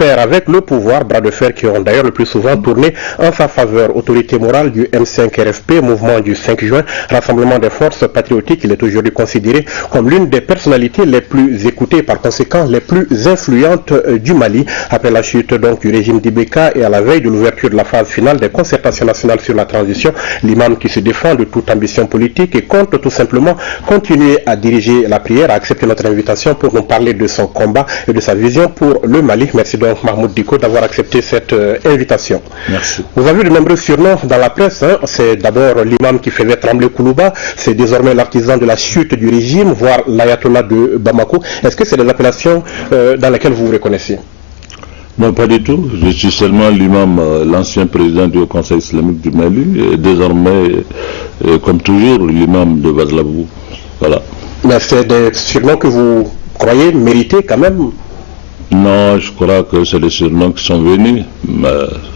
fer avec le pouvoir, bras de fer qui ont d'ailleurs le plus souvent tourné en sa faveur. Autorité morale du M5-RFP, mouvement du 5 juin, rassemblement des forces patriotiques, il est aujourd'hui considéré comme l'une des personnalités les plus écoutées, par conséquent les plus influentes du Mali. Après la chute donc du régime d'Ibeka et à la veille de l'ouverture de la phase finale des concertations nationales sur la transition, l'imam qui se défend de toute ambition politique et compte tout simplement continuer à diriger la prière, a accepté notre invitation pour nous parler de son combat et de sa vision pour le Mali. Merci donc Mahmoud Dicko d'avoir accepté cette invitation. Merci. Vous avez de nombreux surnoms dans la presse, hein. C'est d'abord l'imam qui faisait trembler Koulouba, c'est désormais l'artisan de la chute du régime, voire l'ayatollah de Bamako. Est-ce que c'est des appellations dans lesquelles vous vous reconnaissez? Non, pas du tout. Je suis seulement l'imam, l'ancien président du Conseil islamique du Mali, et désormais, comme toujours, l'imam de Bazlabou. Voilà. Mais c'est des surnoms que vous croyez mériter quand même? Non, je crois que c'est des surnoms qui sont venus. Mais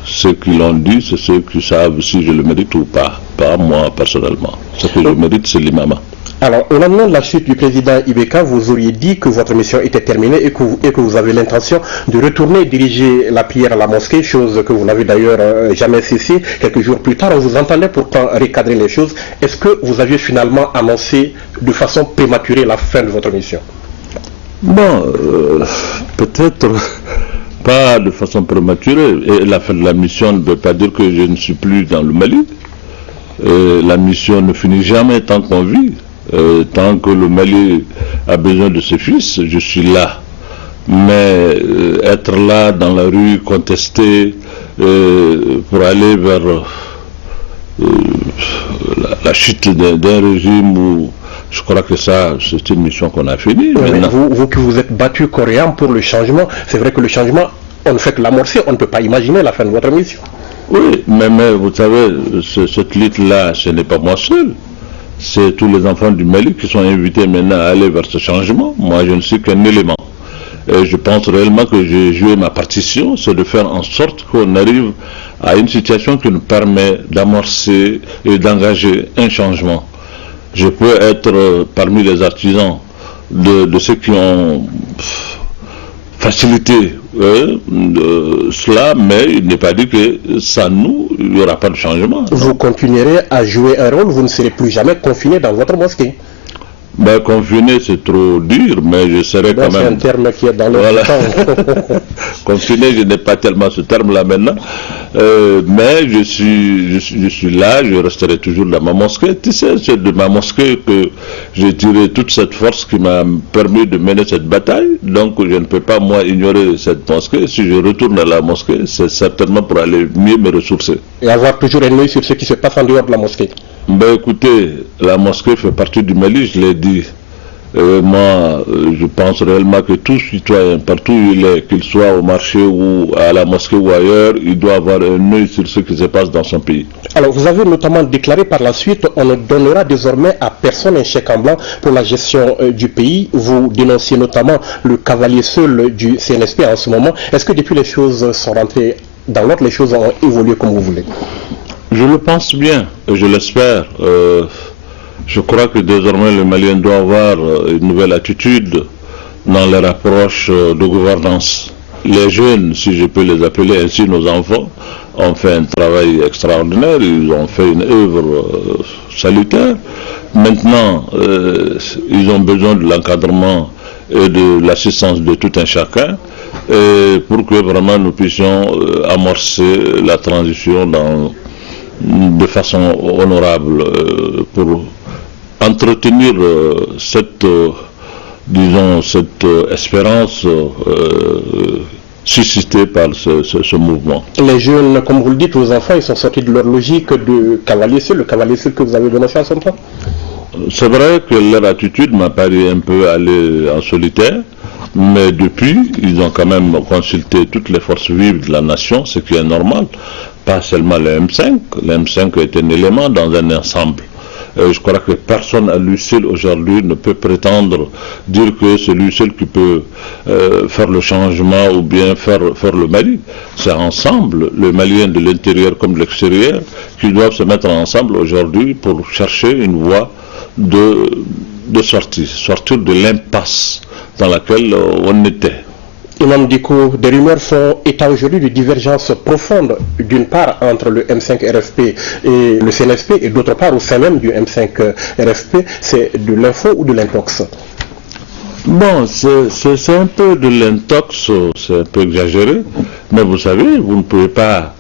ceux qui l'ont dit, c'est ceux qui savent si je le mérite ou pas. Pas moi, personnellement. Ce que je mérite, c'est l'imam. Alors, au lendemain de la chute du président Ibeka, vous auriez dit que votre mission était terminée et que vous avez l'intention de retourner diriger la prière à la mosquée, chose que vous n'avez d'ailleurs jamais cessé. Quelques jours plus tard, on vous entendait pourtant recadrer les choses. Est-ce que vous aviez finalement annoncé de façon prématurée la fin de votre mission? Bon, peut-être pas de façon prématurée. Et la fin de la mission ne veut pas dire que je ne suis plus dans le Mali. La mission ne finit jamais tant qu'on vit. Tant que le Mali a besoin de ses fils, je suis là. Mais être là dans la rue, contester pour aller vers la chute d'un régime où je crois que ça, c'est une mission qu'on a finie. Vous qui vous êtes battu coréen pour le changement, c'est vrai que le changement, on ne fait que l'amorcer, on ne peut pas imaginer la fin de votre mission. Oui, mais vous savez, cette lutte-là, ce n'est pas moi seul. C'est tous les enfants du Mali qui sont invités maintenant à aller vers ce changement. Moi, je ne suis qu'un élément. Et je pense réellement que j'ai joué ma partition, c'est de faire en sorte qu'on arrive à une situation qui nous permet d'amorcer et d'engager un changement. Je peux être parmi les artisans de ceux qui ont facilité cela, mais il n'est pas dit que sans nous, il n'y aura pas de changement. Vous continuerez à jouer un rôle, vous ne serez plus jamais confiné dans votre mosquée. Ben, confiné, c'est trop dur, mais je serai quand même... C'est un terme qui est dans le temps. Confiné, je n'ai pas tellement ce terme-là maintenant. Mais je suis là, je resterai toujours dans ma mosquée. Tu sais, c'est de ma mosquée que j'ai tiré toute cette force qui m'a permis de mener cette bataille. Donc, je ne peux pas, moi, ignorer cette mosquée. Si je retourne à la mosquée, c'est certainement pour aller mieux me ressourcer. Et avoir toujours un œil sur ce qui se passe en dehors de la mosquée. Ben écoutez, la mosquée fait partie du Mali, je l'ai dit. Moi, je pense réellement que tout citoyen, partout où il est, qu'il soit au marché ou à la mosquée ou ailleurs, il doit avoir un œil sur ce qui se passe dans son pays. Alors, vous avez notamment déclaré par la suite, on ne donnera désormais à personne un chèque en blanc pour la gestion du pays. Vous dénonciez notamment le cavalier seul du CNSP en ce moment. Est-ce que depuis les choses sont rentrées dans l'ordre, les choses ont évolué comme vous voulez? Je le pense bien, et je l'espère. Je crois que désormais le Malien doit avoir une nouvelle attitude dans leur approche de gouvernance. Les jeunes, si je peux les appeler ainsi, nos enfants, ont fait un travail extraordinaire, ils ont fait une œuvre salutaire. Maintenant, ils ont besoin de l'encadrement et de l'assistance de tout un chacun pour que vraiment nous puissions amorcer la transition de façon honorable pour entretenir cette espérance suscitée par ce mouvement. Les jeunes, comme vous le dites, vos enfants, ils sont sortis de leur logique de cavalier seul, le cavalier seul que vous avez dénoncé en son temps. C'est vrai que leur attitude m'a paru un peu aller en solitaire, mais depuis, ils ont quand même consulté toutes les forces vives de la nation, ce qui est normal. Pas seulement le M5. Le M5 est un élément dans un ensemble. Je crois que personne à lui seul aujourd'hui ne peut prétendre dire que c'est lui seul qui peut faire le changement ou bien faire le Mali. C'est ensemble, le Malien de l'intérieur comme de l'extérieur, qui doivent se mettre ensemble aujourd'hui pour chercher une voie de sortir de l'impasse dans laquelle on était. Imam Diko, des rumeurs font état aujourd'hui de divergences profondes, d'une part entre le M5 RFP et le CNSP, et d'autre part au sein même du M5 RFP, c'est de l'info ou de l'intox? Bon, c'est un peu de l'intox, c'est un peu exagéré, mais vous savez, vous ne pouvez pas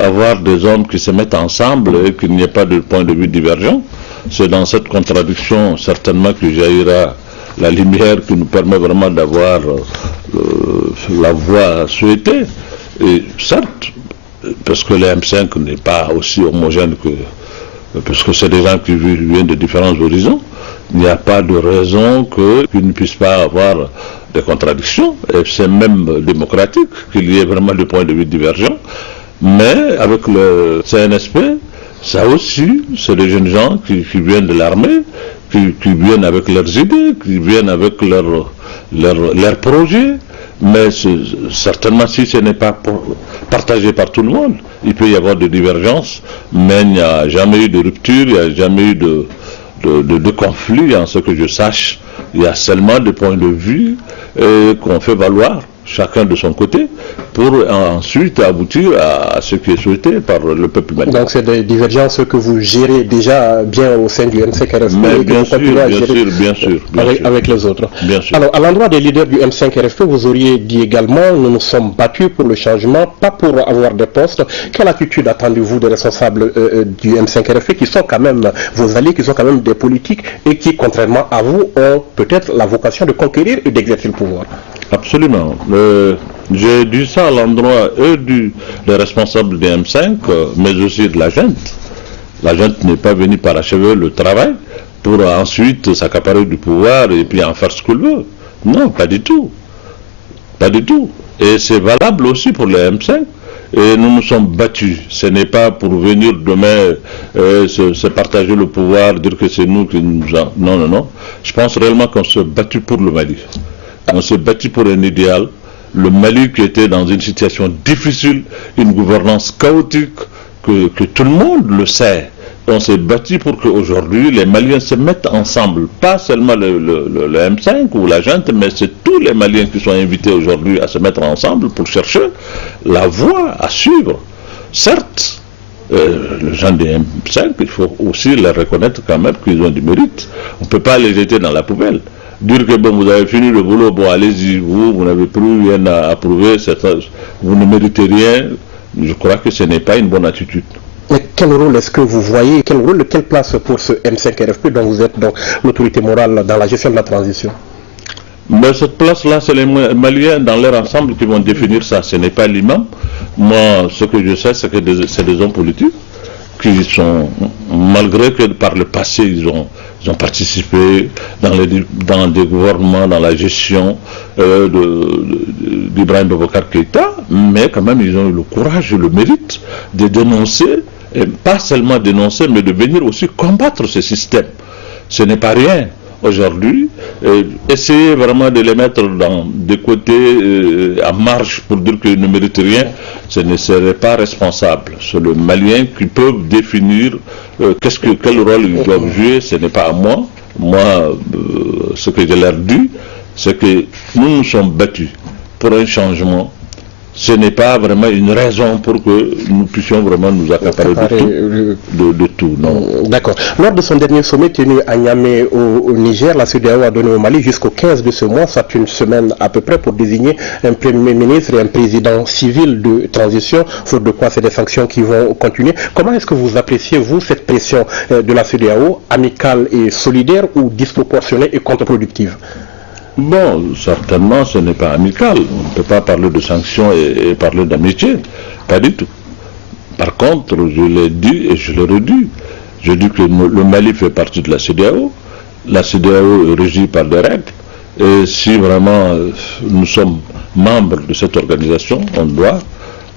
avoir des hommes qui se mettent ensemble et qu'il n'y ait pas de point de vue divergent. C'est dans cette contradiction certainement que jaillira la lumière qui nous permet vraiment d'avoir la voie souhaitée. Et certes, parce que le M5 n'est pas aussi homogène que... parce que c'est des gens qui viennent de différents horizons, il n'y a pas de raison qu'ils ne puissent pas avoir des contradictions, et c'est même démocratique qu'il y ait vraiment des points de vue divergents. Mais avec le CNSP, ça aussi, c'est des jeunes gens qui viennent de l'armée, qui viennent avec leurs idées, qui viennent avec leurs projets, mais certainement si ce n'est pas partagé par tout le monde, il peut y avoir des divergences, mais il n'y a jamais eu de rupture, il n'y a jamais eu de conflit, en ce que je sache. Il y a seulement des points de vue qu'on fait valoir, chacun de son côté, pour ensuite aboutir à ce qui est souhaité par le peuple malien. Donc c'est des divergences que vous gérez déjà bien au sein du M5RFP et que vous continuez à gérer avec les autres. Bien sûr. Alors à l'endroit des leaders du M5RFP, vous auriez dit également, nous nous sommes battus pour le changement, pas pour avoir des postes. Quelle attitude attendez-vous des responsables du M5RFP qui sont quand même vos alliés, qui sont quand même des politiques et qui, contrairement à vous, ont peut-être la vocation de conquérir et d'exercer le pouvoir? Absolument. J'ai dit ça à l'endroit des responsables des M5, mais aussi de la junte. La junte n'est pas venue parachever le travail pour ensuite s'accaparer du pouvoir et puis en faire ce qu'il veut. Non, pas du tout. Pas du tout. Et c'est valable aussi pour les M5. Et nous nous sommes battus. Ce n'est pas pour venir demain se partager le pouvoir, dire que c'est nous qui nous... Non, non, non. Je pense réellement qu'on s'est battu pour le Mali. On s'est battu pour un idéal. Le Mali qui était dans une situation difficile, une gouvernance chaotique, que tout le monde le sait. On s'est battu pour qu'aujourd'hui les Maliens se mettent ensemble. Pas seulement le M5 ou la junte, mais c'est tous les Maliens qui sont invités aujourd'hui à se mettre ensemble pour chercher la voie à suivre. Certes, les gens des M5, il faut aussi les reconnaître quand même qu'ils ont du mérite. On ne peut pas les jeter dans la poubelle. Dire que bon, vous avez fini le boulot, bon allez-y, vous n'avez plus rien à approuver, vous ne méritez rien, je crois que ce n'est pas une bonne attitude. Mais quel rôle est-ce que vous voyez, quelle place pour ce M5RFP dont vous êtes donc l'autorité morale dans la gestion de la transition? Mais cette place-là, c'est les Maliens dans leur ensemble qui vont définir ça, ce n'est pas l'imam. Moi, ce que je sais, c'est que c'est des hommes politiques qui sont, malgré que par le passé, ils ont participé dans des gouvernements, dans la gestion d'Ibrahim Boubacar Keïta, mais quand même ils ont eu le courage et le mérite de dénoncer, et pas seulement dénoncer, mais de venir aussi combattre ce système. Ce n'est pas rien. Aujourd'hui, essayer vraiment de les mettre dans des côtés à marge pour dire qu'ils ne méritent rien, ce ne serait pas responsable. C'est le Malien qui peut définir quel rôle ils doivent jouer, ce n'est pas à moi. Moi, ce que je leur dis, c'est que nous nous sommes battus pour un changement. Ce n'est pas vraiment une raison pour que nous puissions vraiment nous accaparer de tout, non. D'accord. Lors de son dernier sommet tenu à Niamey au Niger, la CEDEAO a donné au Mali jusqu'au 15 de ce mois, soit une semaine à peu près, pour désigner un premier ministre et un président civil de transition, faute de quoi c'est des sanctions qui vont continuer. Comment est-ce que vous appréciez, vous, cette pression de la CEDEAO, amicale et solidaire ou disproportionnée et contre-productive? Bon, certainement ce n'est pas amical. On ne peut pas parler de sanctions et parler d'amitié. Pas du tout. Par contre, je l'ai dit et je le redis. Je dis que le Mali fait partie de la CEDEAO. La CEDEAO est régie par des règles. Et si vraiment nous sommes membres de cette organisation, on doit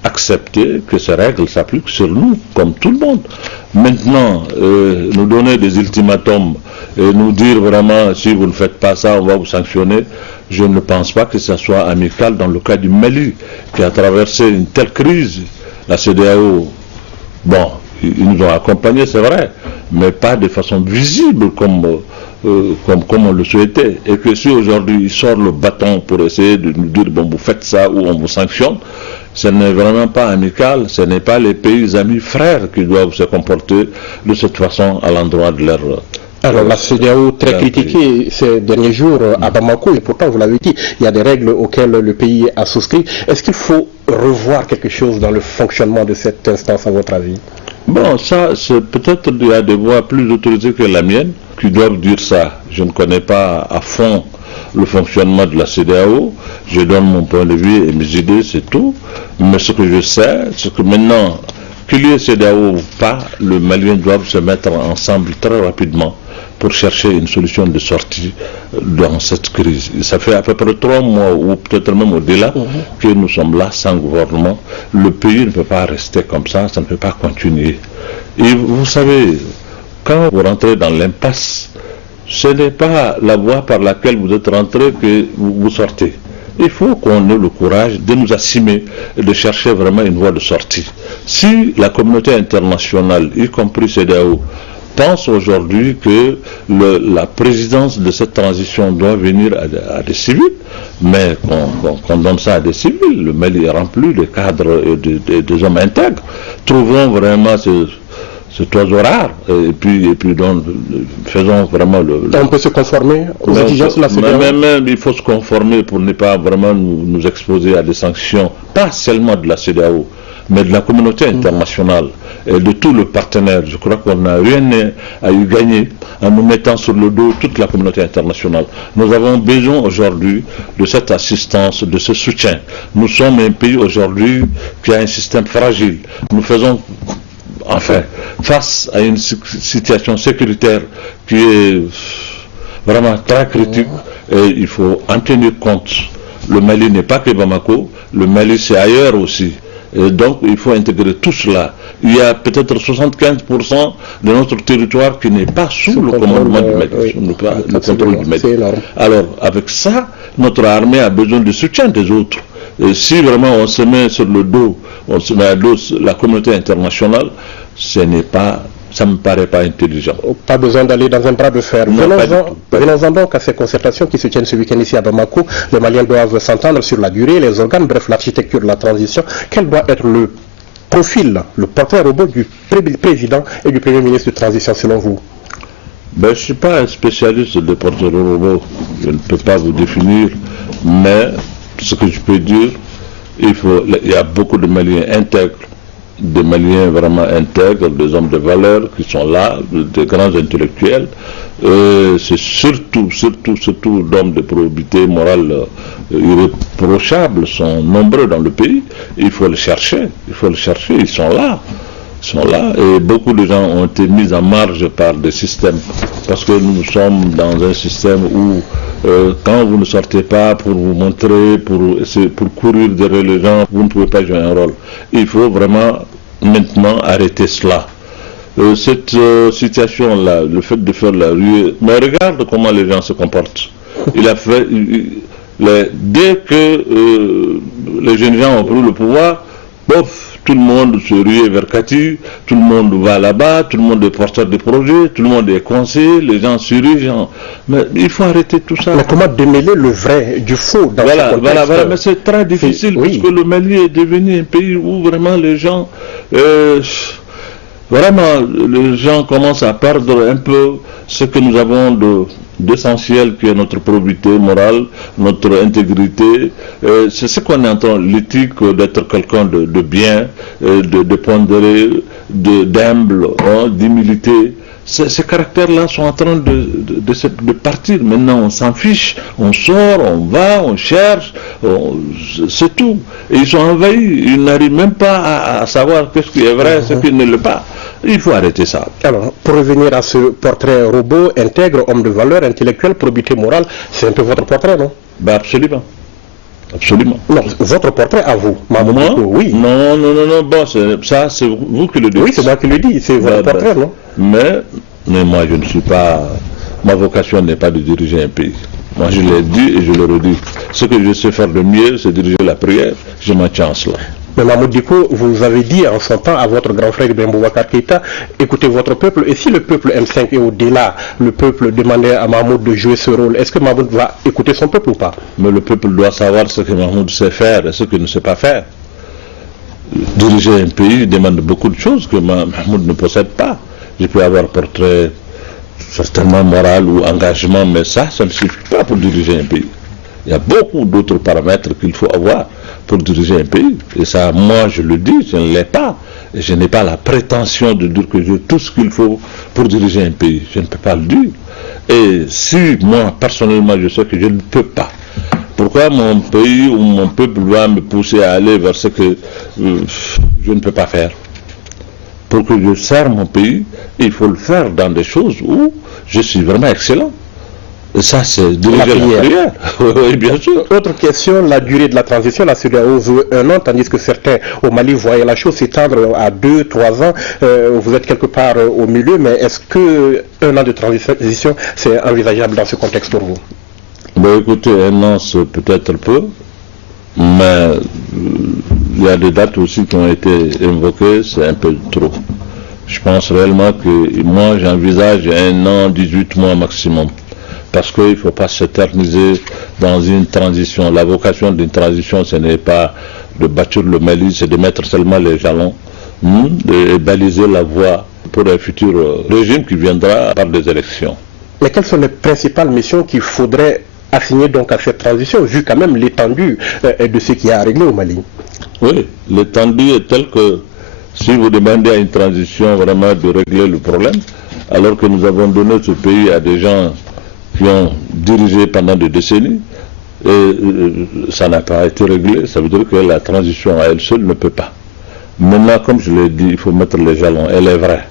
accepter que ces règles s'appliquent sur nous, comme tout le monde. Maintenant, nous donner des ultimatums et nous dire vraiment, si vous ne faites pas ça, on va vous sanctionner, je ne pense pas que ce soit amical dans le cas du Mali, qui a traversé une telle crise. La CEDEAO, bon, ils nous ont accompagnés, c'est vrai, mais pas de façon visible comme comme on le souhaitait. Et que si aujourd'hui il sort le bâton pour essayer de nous dire bon vous faites ça ou on vous sanctionne, ce n'est vraiment pas amical, ce n'est pas les pays amis frères qui doivent se comporter de cette façon à l'endroit de leur... Alors la CEDEAO très critiquée ces derniers jours à Bamako, et pourtant vous l'avez dit, il y a des règles auxquelles le pays a souscrit. Est-ce qu'il faut revoir quelque chose dans le fonctionnement de cette instance à votre avis? Bon, ça, c'est peut-être il y a des voix plus autorisées que la mienne qui doivent dire ça. Je ne connais pas à fond le fonctionnement de la CEDEAO. Je donne mon point de vue et mes idées, c'est tout. Mais ce que je sais, c'est que maintenant, qu'il y ait CEDEAO ou pas, le Malien doit se mettre ensemble très rapidement pour chercher une solution de sortie dans cette crise. Ça fait à peu près 3 mois ou peut-être même au-delà que nous sommes là sans gouvernement. Le pays ne peut pas rester comme ça ne peut pas continuer. Et vous savez, quand vous rentrez dans l'impasse, ce n'est pas la voie par laquelle vous êtes rentré que vous sortez. Il faut qu'on ait le courage de nous assumer et de chercher vraiment une voie de sortie. Si la communauté internationale, y compris CEDEAO, pense aujourd'hui que la présidence de cette transition doit venir à des civils, mais qu'on donne ça à des civils. Le Mali est rempli de cadres et des hommes intègres. Trouvons vraiment cet oiseau rare et puis donc, faisons vraiment On peut se conformer aux exigences de la CEDEAO. Même il faut se conformer pour ne pas vraiment nous exposer à des sanctions, pas seulement de la CEDEAO, mais de la communauté internationale et de tous les partenaires. Je crois qu'on n'a rien à y gagner en nous mettant sur le dos toute la communauté internationale. Nous avons besoin aujourd'hui de cette assistance, de ce soutien. Nous sommes un pays aujourd'hui qui a un système fragile. Nous faisons, enfin, face à une situation sécuritaire qui est vraiment très critique et il faut en tenir compte. Le Mali n'est pas que Bamako, le Mali c'est ailleurs aussi. Et donc il faut intégrer tout cela. Il y a peut-être 75% de notre territoire qui n'est pas sous le commandement du Mali, le contrôle du Mali. Alors avec ça, notre armée a besoin du soutien des autres. Et si vraiment on se met sur le dos, on se met à dos la communauté internationale, ça ne me paraît pas intelligent. Pas besoin d'aller dans un bras de fer. Venons-en donc à ces concertations qui se tiennent ce week-end ici à Bamako. Les Maliens doivent s'entendre sur la durée, les organes, bref, l'architecture de la transition. Quel doit être le profil, le portrait robot du président et du premier ministre de transition selon vous? Je ne suis pas un spécialiste de portrait robot. Je ne peux pas vous définir, mais ce que je peux dire, il y a beaucoup de Maliens intègres, des Maliens vraiment intègres, des hommes de valeur qui sont là, des grands intellectuels. C'est surtout d'hommes de probité morale irréprochables sont nombreux dans le pays. Il faut les chercher, ils sont là. Et beaucoup de gens ont été mis en marge par des systèmes parce que nous sommes dans un système où quand vous ne sortez pas pour vous montrer, pour courir derrière les gens, vous ne pouvez pas jouer un rôle. Il faut vraiment maintenant arrêter cela. Cette situation-là, le fait de faire la rue, mais regarde comment les gens se comportent. Dès que les jeunes gens ont pris le pouvoir, tout le monde se ruait vers Kati, tout le monde va là-bas, tout le monde est porteur de projets, tout le monde est conseiller, les gens surgent. Mais il faut arrêter tout ça. Mais comment démêler le vrai du faux dans ce contexte? Voilà, mais c'est très difficile parce que le Mali est devenu un pays où vraiment les gens... les gens commencent à perdre un peu ce que nous avons d'essentiel, qui est notre probité morale, notre intégrité. C'est ce qu'on entend, l'éthique d'être quelqu'un de bien, de pondéré, d'humble, d'humilité. Ces caractères-là sont en train de partir. Maintenant, on s'en fiche, on sort, on va, on cherche, c'est tout. Et ils sont envahis, ils n'arrivent même pas à savoir qu'est-ce qui est vrai, ce qui ne l'est pas. Il faut arrêter ça. Alors, pour revenir à ce portrait robot, intègre, homme de valeur, intellectuel, probité morale, c'est un peu votre portrait, non? Absolument. Absolument. Non, votre portrait à vous, Moi? Oui. Non, bon, ça c'est vous qui le dites. Oui, c'est moi qui le dis, c'est votre portrait, non? Mais moi je ne suis pas, ma vocation n'est pas de diriger un pays. Moi je l'ai dit et je le redis. Ce que je sais faire de mieux, c'est diriger la prière, je m'en tiens à cela. Mais Mahmoud Dicko, vous avez dit en son temps à votre grand frère Ibrahim Boubacar Keïta, écoutez votre peuple, et si le peuple M5 est au-delà, le peuple demandait à Mahmoud de jouer ce rôle, est-ce que Mahmoud va écouter son peuple ou pas? Mais le peuple doit savoir ce que Mahmoud sait faire et ce qu'il ne sait pas faire. Diriger un pays demande beaucoup de choses que Mahmoud ne possède pas. Je peux avoir portrait certainement moral ou engagement, mais ça ne suffit pas pour diriger un pays. Il y a beaucoup d'autres paramètres qu'il faut avoir pour diriger un pays. Et ça, moi, je le dis, je ne l'ai pas. Et je n'ai pas la prétention de dire que j'ai tout ce qu'il faut pour diriger un pays. Je ne peux pas le dire. Et si moi, personnellement, je sais que je ne peux pas, pourquoi mon pays ou mon peuple doit me pousser à aller vers ce que je ne peux pas faire? Pour que je sers mon pays, il faut le faire dans des choses où je suis vraiment excellent. Et ça, c'est diriger la prière. Oui, bien sûr. Autre question, la durée de la transition, la CEDEAO veut 1 an, tandis que certains au Mali voyaient la chose s'étendre à 2-3 ans. Vous êtes quelque part au milieu, mais est-ce que 1 an de transition, c'est envisageable dans ce contexte pour vous? Ben, écoutez, 1 an, c'est peut-être peu, mais il y a des dates aussi qui ont été invoquées, c'est un peu trop. Je pense réellement que moi, j'envisage 1 an, 18 mois maximum. Parce qu'il ne faut pas s'éterniser dans une transition. La vocation d'une transition, ce n'est pas de bâtir le Mali, c'est de mettre seulement les jalons, de baliser la voie pour un futur régime qui viendra par des élections. Mais quelles sont les principales missions qu'il faudrait assigner donc à cette transition, vu quand même l'étendue de ce qu'il y a à régler au Mali? Oui, l'étendue est telle que si vous demandez à une transition vraiment de régler le problème, alors que nous avons donné ce pays à des gens qui ont dirigé pendant des décennies, et ça n'a pas été réglé, ça veut dire que la transition à elle seule ne peut pas. Maintenant, comme je l'ai dit, il faut mettre les jalons, elle est vraie.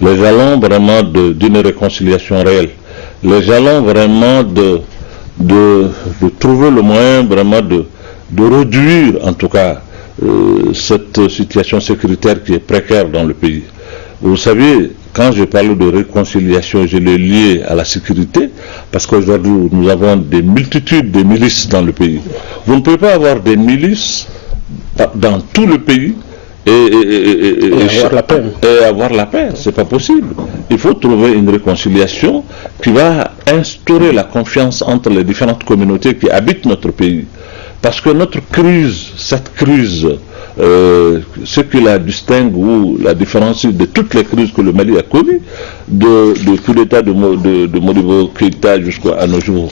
Les jalons vraiment d'une réconciliation réelle. Les jalons vraiment de trouver le moyen vraiment de réduire en tout cas cette situation sécuritaire qui est précaire dans le pays. Vous savez, quand je parle de réconciliation, je l'ai lié à la sécurité, parce qu'aujourd'hui, nous avons des multitudes de milices dans le pays. Vous ne pouvez pas avoir des milices dans tout le pays et avoir la paix. C'est pas possible. Il faut trouver une réconciliation qui va instaurer la confiance entre les différentes communautés qui habitent notre pays. Parce que notre crise, cette crise, ce qui la distingue ou la différencie de toutes les crises que le Mali a connues, de coup d'État de Modibo Keïta jusqu'à nos jours.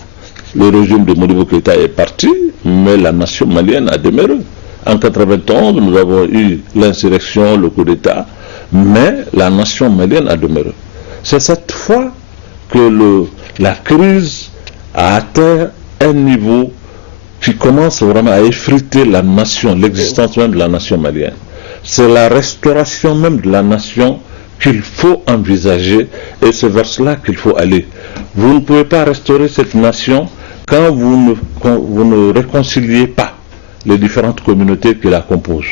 Le régime de Modibo Keïta est parti, mais la nation malienne a demeuré. En 1991, nous avons eu l'insurrection, le coup d'État, mais la nation malienne a demeuré. C'est cette fois que la crise a atteint un niveau qui commence vraiment à effriter la nation, l'existence même de la nation malienne. C'est la restauration même de la nation qu'il faut envisager et c'est vers cela qu'il faut aller. Vous ne pouvez pas restaurer cette nation quand vous ne réconciliez pas les différentes communautés qui la composent.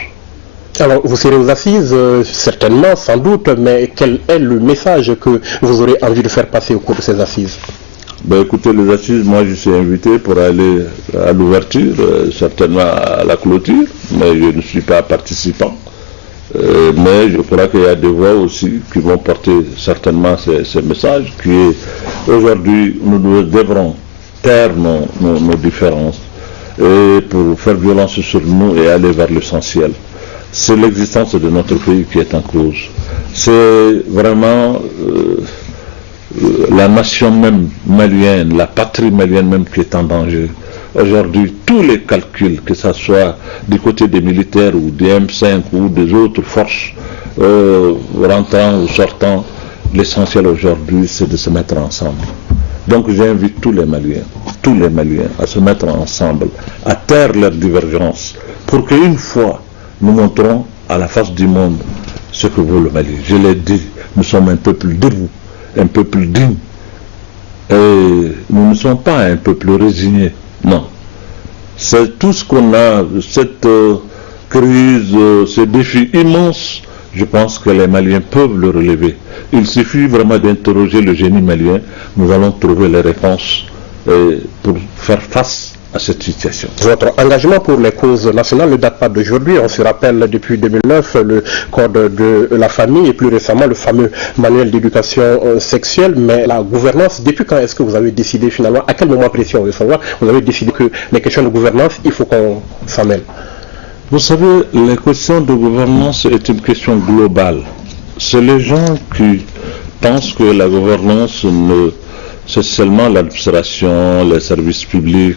Alors, vous serez aux assises, certainement, sans doute, mais quel est le message que vous aurez envie de faire passer au cours de ces assises? Ben écoutez, les assises, moi je suis invité pour aller à l'ouverture, certainement à la clôture, mais je ne suis pas participant. Mais je crois qu'il y a des voix aussi qui vont porter certainement ces messages, qui est aujourd'hui nous devrons taire nos différences et pour faire violence sur nous et aller vers l'essentiel. C'est l'existence de notre pays qui est en cause. C'est vraiment la nation même malienne, la patrie malienne même qui est en danger. Aujourd'hui, tous les calculs, que ce soit du côté des militaires ou des M5 ou des autres forces rentrant ou sortant, l'essentiel aujourd'hui c'est de se mettre ensemble. Donc j'invite tous les Maliens à se mettre ensemble, à taire leurs divergences, pour qu'une fois nous montrons à la face du monde ce que vaut le Mali. Je l'ai dit, nous sommes un peuple debout, un peuple digne, et nous ne sommes pas un peuple résigné, non. C'est tout ce qu'on a, cette crise, ce défi immense, je pense que les Maliens peuvent le relever. Il suffit vraiment d'interroger le génie malien, nous allons trouver les réponses pour faire face à cette situation. Votre engagement pour les causes nationales ne date pas d'aujourd'hui. On se rappelle depuis 2009 le code de la famille et plus récemment le fameux manuel d'éducation sexuelle. Mais la gouvernance, depuis quand est-ce que vous avez décidé finalement, à quel moment précis on veut savoir, vous avez décidé que les questions de gouvernance, il faut qu'on s'en mêle? Vous savez, les questions de gouvernance est une question globale. C'est les gens qui pensent que la gouvernance, c'est seulement l'administration, les services publics.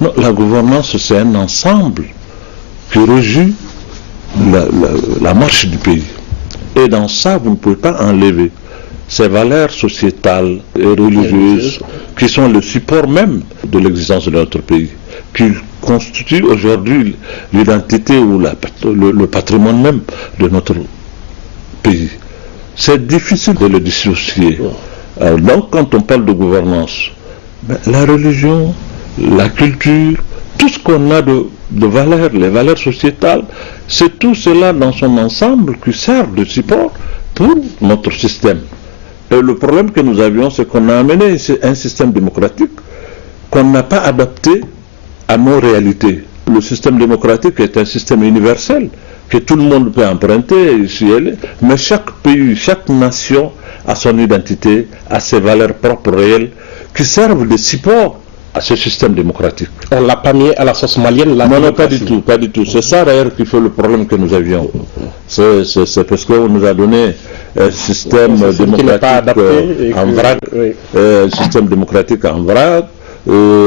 Non, la gouvernance, c'est un ensemble qui régit la marche du pays. Et dans ça, vous ne pouvez pas enlever ces valeurs sociétales et religieuses qui sont le support même de l'existence de notre pays, qui constituent aujourd'hui l'identité ou le patrimoine même de notre pays. C'est difficile de le dissocier. Donc, quand on parle de gouvernance, la religion, la culture, tout ce qu'on a de valeurs, les valeurs sociétales, c'est tout cela dans son ensemble qui sert de support pour notre système. Et le problème que nous avions, c'est qu'on a amené un système démocratique qu'on n'a pas adapté à nos réalités. Le système démocratique est un système universel que tout le monde peut emprunter ici et là, mais chaque pays, chaque nation a son identité, a ses valeurs propres réelles qui servent de support à ce système démocratique. On ne l'a pas mis à la sauce malienne? Non, pas du tout, pas du tout. C'est ça d'ailleurs qui fait le problème que nous avions. C'est parce qu'on nous a donné un système démocratique en vrac, un système démocratique en vrac,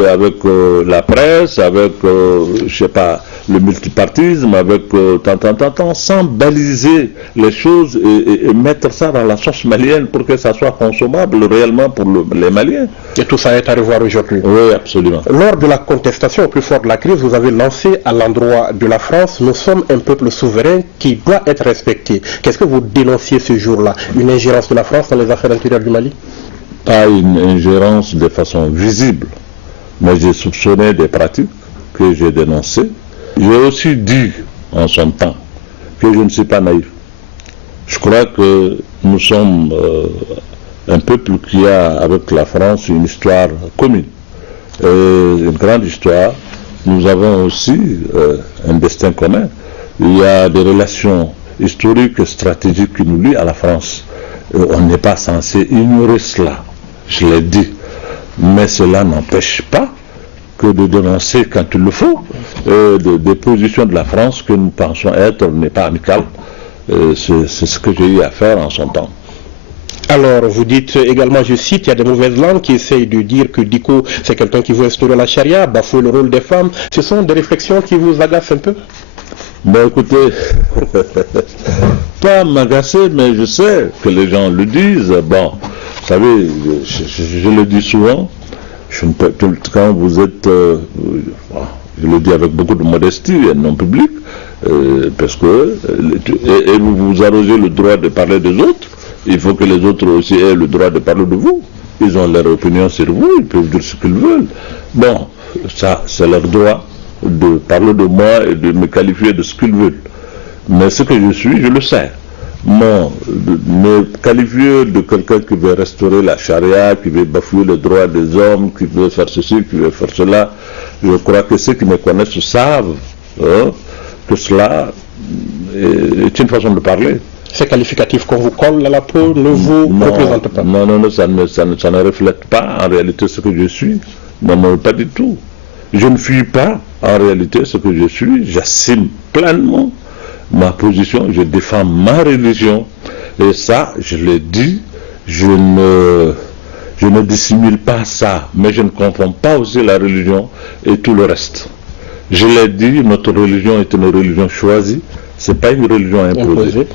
avec la presse, avec, je sais pas, le multipartisme, avec sans baliser les choses et mettre ça dans la sauce malienne pour que ça soit consommable réellement pour les Maliens. Et tout ça est à revoir aujourd'hui. Oui, absolument. Lors de la contestation au plus fort de la crise, vous avez lancé à l'endroit de la France, nous sommes un peuple souverain qui doit être respecté. Qu'est-ce que vous dénonciez ce jour-là? Une ingérence de la France dans les affaires intérieures du Mali? Pas une ingérence de façon visible, mais j'ai soupçonné des pratiques que j'ai dénoncées. J'ai aussi dit en son temps que je ne suis pas naïf. Je crois que nous sommes un peuple qui a avec la France une histoire commune, une grande histoire. Nous avons aussi un destin commun. Il y a des relations historiques et stratégiques qui nous lient à la France. On n'est pas censé ignorer cela, je l'ai dit. Mais cela n'empêche pas que de dénoncer quand il le faut des positions de la France que nous pensons être n'est pas amicales. C'est ce que j'ai eu à faire en son temps. Alors, vous dites également, je cite, il y a des mauvaises langues qui essayent de dire que Diko, c'est quelqu'un qui veut instaurer la charia, bafouer le rôle des femmes. Ce sont des réflexions qui vous agacent un peu? Ben écoutez, pas m'agacer, mais je sais que les gens le disent. Bon, vous savez, je le dis souvent, quand vous êtes, je le dis avec beaucoup de modestie et non public, parce que, et vous arrogez le droit de parler des autres, il faut que les autres aussi aient le droit de parler de vous. Ils ont leur opinion sur vous, ils peuvent dire ce qu'ils veulent. Bon, ça, c'est leur droit de parler de moi et de me qualifier de ce qu'ils veulent. Mais ce que je suis, je le sais. Me qualifier de quelqu'un qui veut restaurer la charia, qui veut bafouer les droits des hommes, qui veut faire ceci, qui veut faire cela, je crois que ceux qui me connaissent savent que cela est une façon de parler. Ces qualificatifs qu'on vous colle à la peau ne vous représentent pas? Non, ça ne reflète pas en réalité ce que je suis. Non, pas du tout. Je ne fuis pas en réalité ce que je suis, j'assume pleinement ma position, je défends ma religion, et ça, je l'ai dit, je ne dissimule pas ça, mais je ne confonds pas aussi la religion et tout le reste. Je l'ai dit, notre religion est une religion choisie, c'est pas une religion imposée.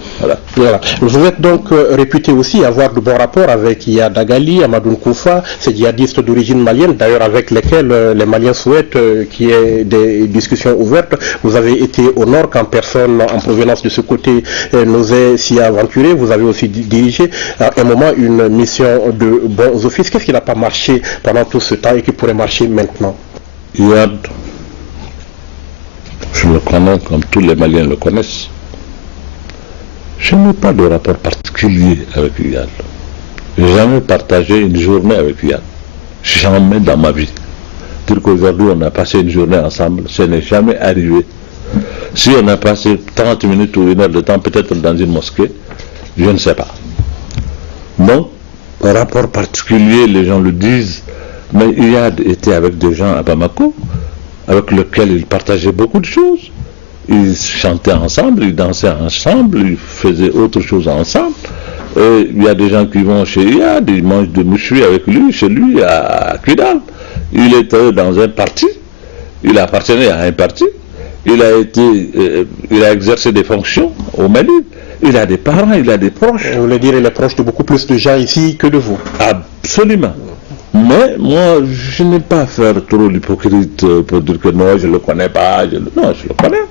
Voilà. Vous êtes donc réputé aussi avoir de bons rapports avec Iyad Agali, Amadou Koufa, ces djihadistes d'origine malienne, d'ailleurs avec lesquels les Maliens souhaitent qu'il y ait des discussions ouvertes. Vous avez été au nord quand personne en provenance de ce côté n'osait s'y aventurer. Vous avez aussi dirigé à un moment une mission de bons offices. Qu'est-ce qui n'a pas marché pendant tout ce temps et qui pourrait marcher maintenant? Iyad, je le connais comme tous les Maliens le connaissent. Je n'ai pas de rapport particulier avec Iyad. Je n'ai jamais partagé une journée avec Iyad. Jamais dans ma vie. dire qu'aujourd'hui on a passé une journée ensemble, ce n'est jamais arrivé. Si on a passé 30 minutes ou 1 heure de temps peut-être dans une mosquée, je ne sais pas. Donc, un rapport particulier, les gens le disent, mais il a été avec des gens à Bamako, avec lesquels il partageait beaucoup de choses. Ils chantaient ensemble, ils dansaient ensemble, ils faisaient autre chose ensemble. Et il y a des gens qui vont chez Iyad, ils mangent de mouchoui avec lui, chez lui, à Kidal. Il était dans un parti, il appartenait à un parti, il a exercé des fonctions au Mali. Il a des parents, il a des proches. Vous voulez dire qu'il est proche de beaucoup plus de gens ici que de vous? Absolument. Mais moi, je n'ai pas à faire trop l'hypocrite pour dire que non, je ne le connais pas. Non, je le connais.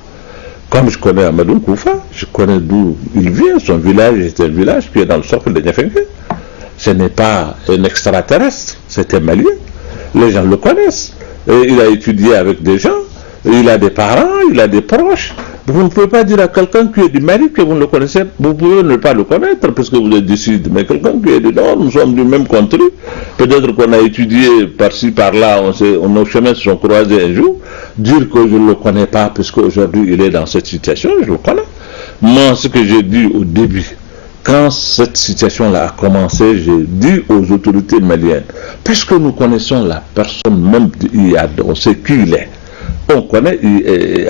Comme je connais Amadou Koufa, je connais d'où il vient. Son village est un village qui est dans le socle de Niafengue. Ce n'est pas un extraterrestre, c'est un Malien. Les gens le connaissent. Et il a étudié avec des gens, il a des parents, il a des proches. Vous ne pouvez pas dire à quelqu'un qui est du Mali que vous ne le connaissez, vous pouvez ne pas le connaître parce que vous êtes d'ici, mais quelqu'un qui est du Nord, nous sommes du même country, peut-être qu'on a étudié par-ci, par-là, nos chemins se sont croisés un jour, dire que je ne le connais pas parce qu'aujourd'hui il est dans cette situation, je le connais. Moi, ce que j'ai dit au début, quand cette situation-là a commencé, j'ai dit aux autorités maliennes, puisque nous connaissons la personne même d'Iyad, on sait qui il est, on connaît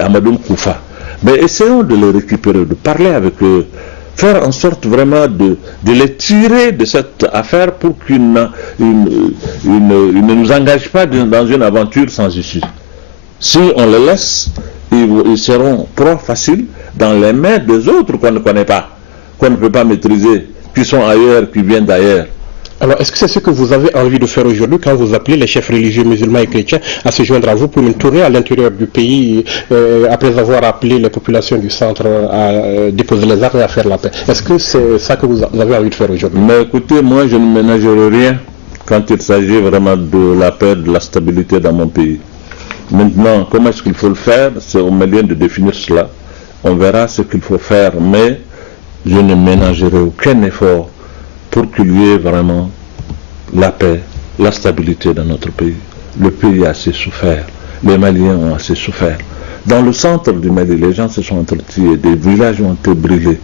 Amadou Koufa. Mais essayons de les récupérer, de parler avec eux, faire en sorte vraiment de les tirer de cette affaire pour qu'ils ne nous engagent pas dans une aventure sans issue. Si on les laisse, ils seront trop faciles dans les mains des autres qu'on ne connaît pas, qu'on ne peut pas maîtriser, qui sont ailleurs, qui viennent d'ailleurs. Alors, est-ce que c'est ce que vous avez envie de faire aujourd'hui quand vous appelez les chefs religieux musulmans et chrétiens à se joindre à vous pour une tournée à l'intérieur du pays après avoir appelé les populations du centre à déposer les armes et à faire la paix? Est-ce que c'est ça que vous avez envie de faire aujourd'hui? Mais écoutez, moi je ne ménagerai rien quand il s'agit vraiment de la paix, de la stabilité dans mon pays. Maintenant, comment est-ce qu'il faut le faire? C'est aux Maliens de définir cela. On verra ce qu'il faut faire, mais je ne ménagerai aucun effort pour qu'il y ait vraiment la paix, la stabilité dans notre pays. Le pays a assez souffert, les Maliens ont assez souffert. Dans le centre du Mali, les gens se sont entretués, des villages ont été brûlés.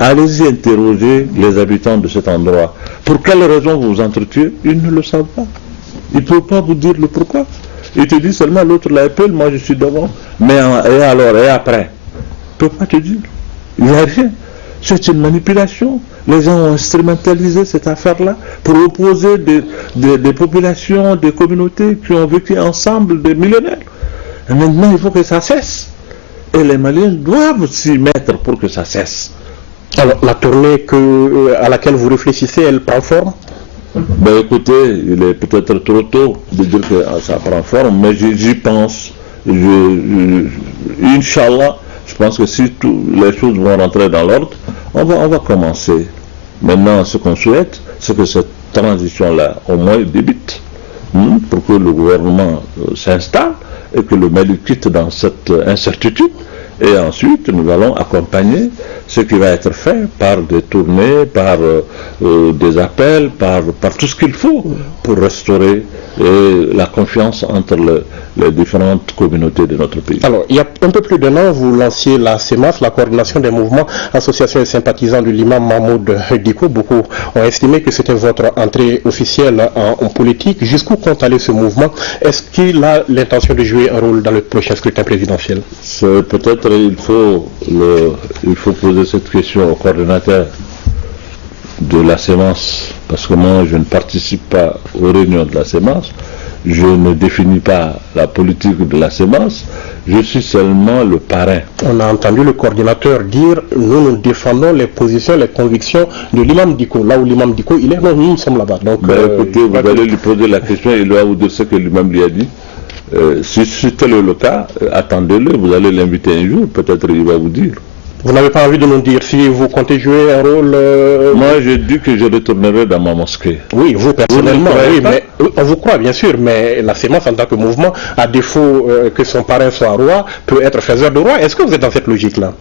Allez-y interroger les habitants de cet endroit. Pour quelles raisons vous vous entretuez? Ils ne le savent pas. Ils ne peuvent pas vous dire le pourquoi. Ils te disent seulement l'autre l'appelle, moi je suis devant. Mais et alors, et après? Ils ne peuvent pas te dire. Il n'y a rien. C'est une manipulation. Les gens ont instrumentalisé cette affaire-là pour opposer des populations, des communautés qui ont vécu ensemble des millénaires. Et maintenant, il faut que ça cesse. Et les Maliens doivent s'y mettre pour que ça cesse. Alors, la tournée à laquelle vous réfléchissez, elle prend forme? Ben écoutez, il est peut-être trop tôt de dire que ça prend forme, mais j'y pense. Inch'Allah, je pense que si les choses vont rentrer dans l'ordre, on va commencer. Maintenant, ce qu'on souhaite, c'est que cette transition-là, au moins, débute, pour que le gouvernement s'installe et que le Mali quitte dans cette incertitude. Et ensuite, nous allons accompagner ce qui va être fait par des tournées, par des appels, par tout ce qu'il faut pour restaurer la confiance entre les différentes communautés de notre pays. Alors, il y a un peu plus d'un an, vous lanciez la CEMAS, la coordination des mouvements, associations et sympathisants de l'imam Mahmoud Diko. Beaucoup ont estimé que c'était votre entrée officielle en politique. Jusqu'où compte aller ce mouvement? Est-ce qu'il a l'intention de jouer un rôle dans le prochain scrutin présidentiel? Peut-être il faut poser cette question au coordinateur de la CEMAS, parce que moi je ne participe pas aux réunions de la CEMAS, je ne définis pas la politique de la CEMAS, je suis seulement le parrain. On a entendu le coordinateur dire nous défendons les positions, les convictions de l'imam Diko. Là où l'imam Diko il est, nous sommes là-bas. Donc, écoutez, vous allez lui poser la question, il va vous dire ce que lui-même lui a dit. Si tel est le cas, attendez-le, vous allez l'inviter un jour, peut-être il va vous dire. Vous n'avez pas envie de nous dire si vous comptez jouer un rôle... Moi, j'ai dit que je retournerai dans ma mosquée. Oui, vous personnellement, oui, mais on vous croit bien sûr, mais la CEMAS en tant que mouvement, à défaut que son parrain soit roi, peut être faiseur de roi. Est-ce que vous êtes dans cette logique-là?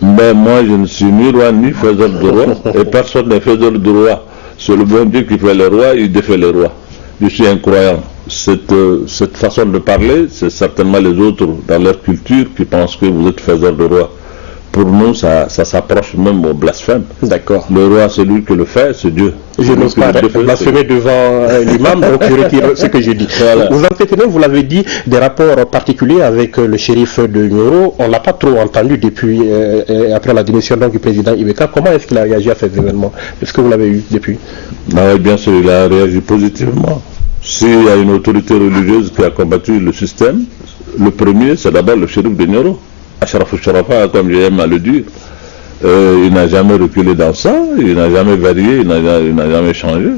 Mais moi, je ne suis ni roi ni faiseur de roi, et personne n'est faiseur de roi. C'est le bon Dieu qui fait les rois, il défait les rois. Je suis un croyant. cette façon de parler, c'est certainement les autres dans leur culture qui pensent que vous êtes faiseur de roi. Pour nous, ça s'approche même au blasphème. D'accord. Le roi, c'est lui qui le fait, c'est Dieu. Je n'ose pas blasphémer devant l'imam, donc je retire ce que j'ai dit. Voilà. Vous entretenez, vous l'avez dit, des rapports particuliers avec le shérif de Nioro. On ne l'a pas trop entendu depuis, après la démission donc, du président Ibeka. Comment est-ce qu'il a réagi à ces événements? Est-ce que vous l'avez eu depuis? Oui, bien sûr, il a réagi positivement. S'il y a une autorité religieuse qui a combattu le système, le premier, c'est d'abord le shérif de Nioro. Acharaf Sharafa, comme j'aime à le dire, il n'a jamais reculé dans ça, il n'a jamais varié, il n'a jamais changé.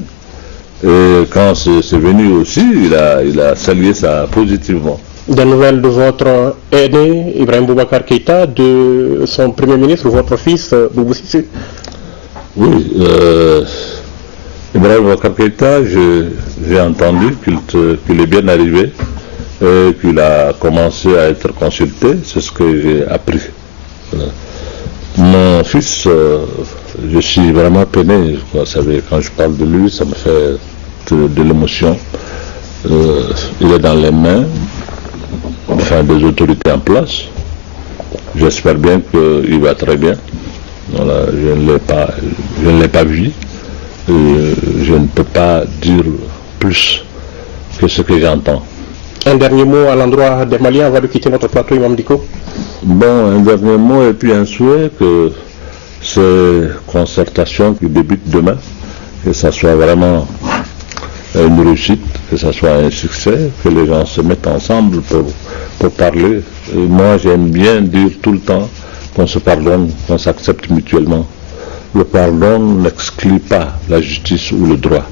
Et quand c'est venu aussi, il a salué ça positivement. Des nouvelles de votre aîné, Ibrahim Boubacar Keïta, de son premier ministre, votre fils, Boubou Cissé? Oui, Ibrahim Boubacar Keïta, j'ai entendu qu'il est bien arrivé. Qu'il a commencé à être consulté, c'est ce que j'ai appris. Voilà. Mon fils, je suis vraiment peiné, vous savez, quand je parle de lui, ça me fait de l'émotion. Il est dans les mains, enfin, des autorités en place. J'espère bien qu'il va très bien. Voilà, je ne l'ai pas vu. Je ne peux pas dire plus que ce que j'entends. Un dernier mot à l'endroit des Maliens avant de quitter notre plateau, Imam Dicko? Bon, un dernier mot et puis un souhait que ces concertations qui débutent demain, que ça soit vraiment une réussite, que ça soit un succès, que les gens se mettent ensemble pour parler. Et moi, j'aime bien dire tout le temps qu'on se pardonne, qu'on s'accepte mutuellement. Le pardon n'exclut pas la justice ou le droit,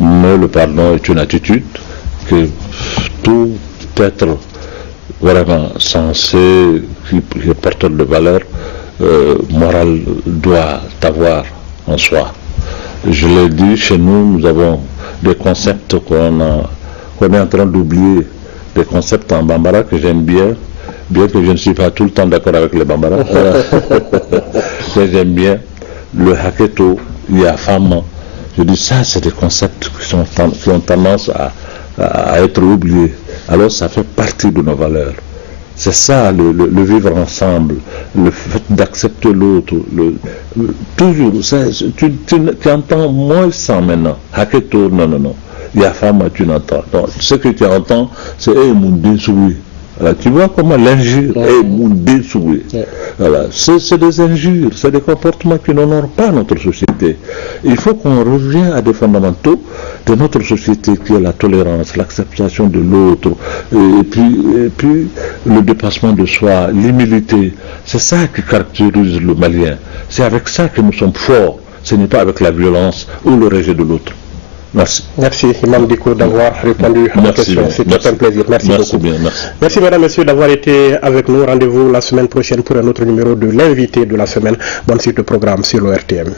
mais le pardon est une attitude que tout être vraiment sensé, qui est porteur de valeur morale, doit avoir en soi. Je l'ai dit, chez nous, nous avons des concepts qu'on est en train d'oublier, des concepts en bambara que j'aime bien que je ne suis pas tout le temps d'accord avec les bambara. Mais j'aime bien le haketo, yafama. Je dis ça, c'est des concepts qui ont tendance à être oubliés. Alors ça fait partie de nos valeurs. C'est ça le vivre ensemble, le fait d'accepter l'autre. Toujours, tu entends moins ça maintenant. Haketo, non. Yafama, tu n'entends. Ce que tu entends, c'est mon souris. Voilà, tu vois comment l'injure est mon dessoué. Voilà, c'est des injures, c'est des comportements qui n'honorent pas notre société. Il faut qu'on revienne à des fondamentaux de notre société qui est la tolérance, l'acceptation de l'autre, et puis le dépassement de soi, l'humilité. C'est ça qui caractérise le Malien. C'est avec ça que nous sommes forts. Ce n'est pas avec la violence ou le rejet de l'autre. Merci. Merci, Imam Dicko, d'avoir répondu à ma question. C'était un plaisir. Merci beaucoup. Bien, merci. Merci, mesdames, messieurs, d'avoir été avec nous. Rendez-vous la semaine prochaine pour un autre numéro de l'invité de la semaine. Bonne suite de programme sur l'ORTM.